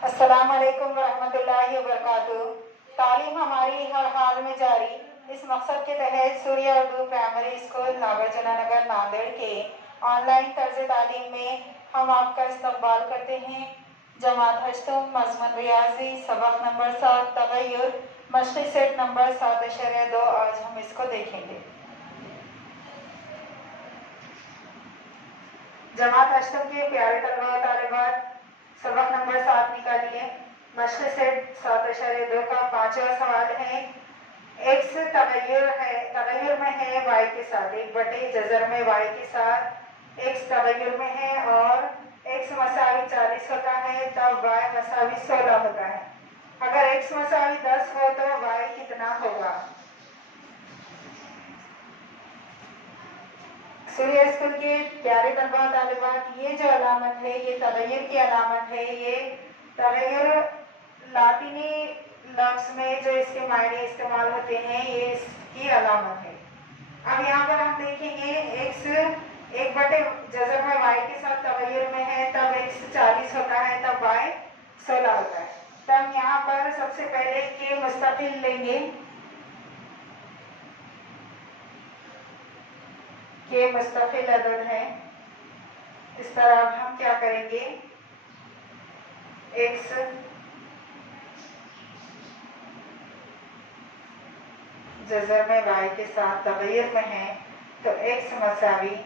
अस्सलाम वालेकुम रहमतुल्लाहि व बरकातुहू। तालीम हमारी हर हाल में जारी, इस मकसद के तहत सूर्या उर्दू प्राइमरी स्कूल नागार्जुना नगर नांदेड़ के ऑनलाइन तर्ज तालीम में हम आपका इस्तकबाल करते हैं। जमात हश्तुम मज़मून रियाजी सबक नंबर 7 तगय्युर मशक़ी सेट नंबर 7.2। आज हम इसको देखेंगे। जमात हश्तुम के प्यारे तलबा व तालिबात, सबक नंबर 7 निकालिए। मशक़ी सेट 7.2 का 5वां सवाल है। एक्स तगय्युर में है वाई के साथ, एक बटे जज़र में वाई के साथ एक्स तगय्युर में है और एक्स मसावी 40 होता है तब वाई मसावी 16 होता है। अगर एक्स मसावी 10 हो तो वाई कितना होगा? सूर्य स्कूल के प्यारे तलबा तालिबात, ये जो अलामत है ये तगय्युर की अलामत है। ये तगय्युर लातिनी लफ्ज़ में जो इसके मायने इस्तेमाल होते हैं ये इसकी अलामत है। अब यहाँ पर हम देखेंगे एक्स एक बटे जज़र में वाई के साथ तगय्युर में है तब एक्स 40 होता है तब वाई 16 होता है। तब यहाँ पर सबसे पहले के मुस्तकिल लेंगे। के मुस्तकिल अदद है। इस तरह अब हम क्या करेंगे, एक्स जज़र में वाई के साथ तगय्युर में है तो एक्स मसावी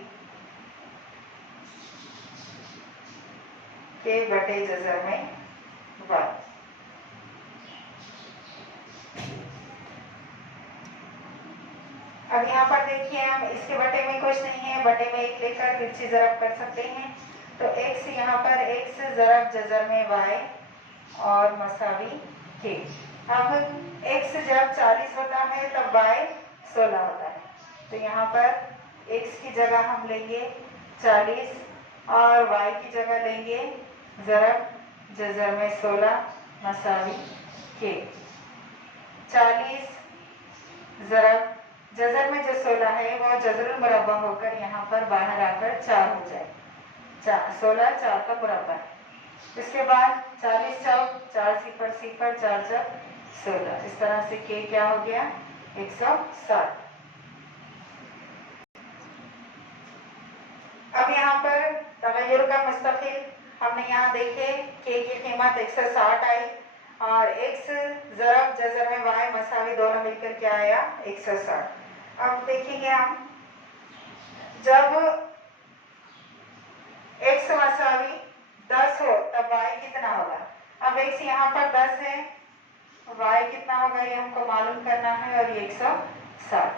के बटे जज़र में वाई। अब यहाँ पर देखिए हम इसके बटे में कुछ नहीं है, बटे में एक लेकर तिरछी ज़रब कर सकते हैं। तो एक्स यहाँ पर एक्स ज़रब जज़र में वाई और मसावी के। अब एक्स जब 40 होता है तब वाई 16 होता है। तो यहाँ पर एक्स की जगह हम लेंगे 40 और वाई की जगह लेंगे ज़रब जज़र में 16 मसावी के। 40 ज़रब जज़र में जो 16 है वो जज़रुल मुरब्बा होकर यहाँ पर बाहर आकर 4 हो जाए। 16 4 का मुरब्बा। इसके बाद 40 चौक 4 सिफर सिफर 4 चौक 16। इस तरह से के क्या हो गया 107। अब यहाँ पर तगय्युर का मुस्तकिल हमने यहाँ देखे के की कीमत 160 आई और एक्स ज़रब जज़र में वाई मसावी दोनों मिलकर क्या आया 160। अब देखेंगे हम जब एक्स मसावी 10 हो तब वाई कितना होगा। अब एक्स यहाँ पर 10 है, वाई कितना होगा ये हमको मालूम करना है और ये 160।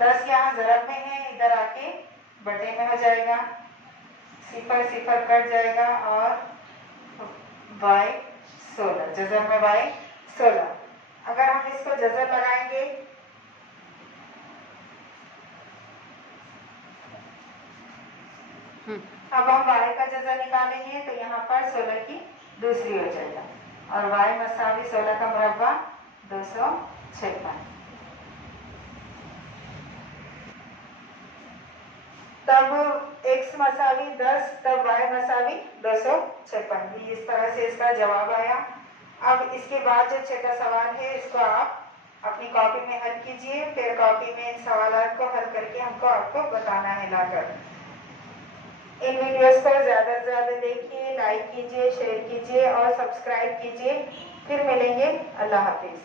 10 यहाँ ज़रब में है, इधर आके बटे में हो जाएगा, सिफर सिफर कट जाएगा और वाई 16 जज़र में वाई 16। अगर हम इसको जज़र लगाएंगे अब हम वाई का जज़र निकालेंगे तो यहाँ पर 16 की दूसरी हो जाएगा और वाई मसावी 16 का मुरब्बा 256। तब एक्स मसावी 10 तब वाई मसावी 256। इस तरह से इसका जवाब आया। अब इसके बाद जो छठा सवाल है इसको आप अपनी कॉपी में हल कीजिए, फिर कॉपी में इन सवालों को हल करके हमको आपको बताना है लाकर। इन वीडियोस को ज़्यादा से ज़्यादा देखिए, लाइक कीजिए, शेयर कीजिए और सब्सक्राइब कीजिए। फिर मिलेंगे। अल्लाह हाफिज़।